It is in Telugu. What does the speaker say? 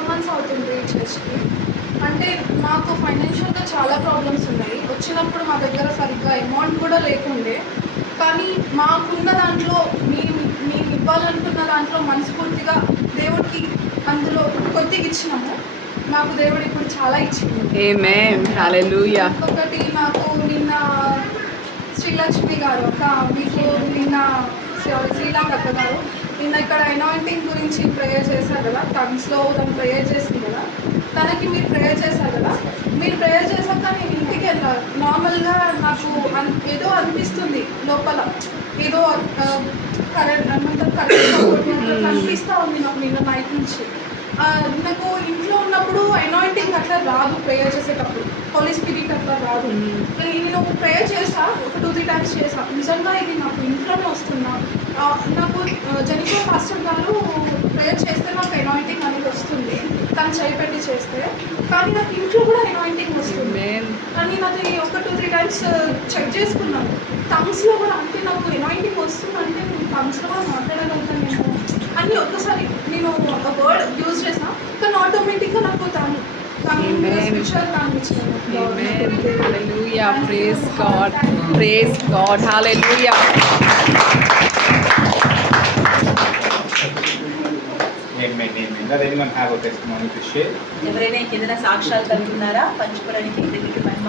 4 months అవుతుంది చర్చ్కి. అంటే మాకు ఫైనాన్షియల్గా చాలా ప్రాబ్లమ్స్ ఉన్నాయి. వచ్చినప్పుడు మా దగ్గర సరిగ్గా అమౌంట్ కూడా లేకుండే, కానీ మాకున్న దాంట్లో మేము ఇవ్వాలనుకున్న దాంట్లో మనస్ఫూర్తిగా దేవుడికి అందులో కొద్దిగా ఇచ్చినాము. నాకు దేవుడు ఇప్పుడు చాలా ఇచ్చింది. ఆమేన్, హల్లెలూయా. ఇంకొకటి నాకు నిన్న శ్రీలక్ష్మి గారు మీకు నిన్న శ్రీలంక అక్క గారు నిన్న ఇక్కడ అనాయింటింగ్ గురించి ప్రేయర్ చేశారు కదా, టంగ్స్లో తను ప్రేయర్ చేసింది కదా, తనకి మీరు ప్రేయర్ చేశారు కదా. మీరు ప్రేయర్ చేశాక నేను ఇంటికి వెళ్ళాను. నార్మల్గా నాకు ఏదో అనిపిస్తుంది లోపల, ఏదో కరెంట్ అనిపిస్తూ ఉంది నాకు నిన్న నైట్ నుంచి. నాకు ఇంట్లో ఉన్నప్పుడు అనాయింటింగ్ అట్లా రాదు, ప్రేయర్ చేసేటప్పుడు హోలీ స్పిరిట్ అట్లా రాదు. నేను ప్రేయర్ చేసా, ఒక 2-3 times చేసా. నిజంగా ఇది నాకు ఇంట్లోనే వస్తున్నా. నాకు జెనిఫర్ పాస్టర్ గారు ప్రేయర్ చేస్తే నాకు అనాయింటింగ్ అనేది వస్తుంది, తను చేపెట్టి చేస్తే, కానీ నాకు ఇంట్లో కూడా అనాయింటింగ్ వస్తుంది. కానీ నాకు ఒక 2-3 times చెక్ చేసుకున్నాను. టంగ్స్లో కూడా అంటే నాకు అనాయింటింగ్ వస్తుందంటే నేను టంగ్స్లో కూడా మాట్లాడగలుగుతాను నేను అన్నీ. ఒక్కసారి నేను ఒక వర్డ్ యూజ్ చేసిన కానీ ఆటోమేటిక్గా నాకు తాను Hallelujah, praise God, hallelujah. Amen. Does anyone have a testimony to share? ఎవరైనా ఏదైనా సాక్ష్యాలు కలిగి ఉన్నారా పంచుకోవడానికి? దేవునికి మహిమ.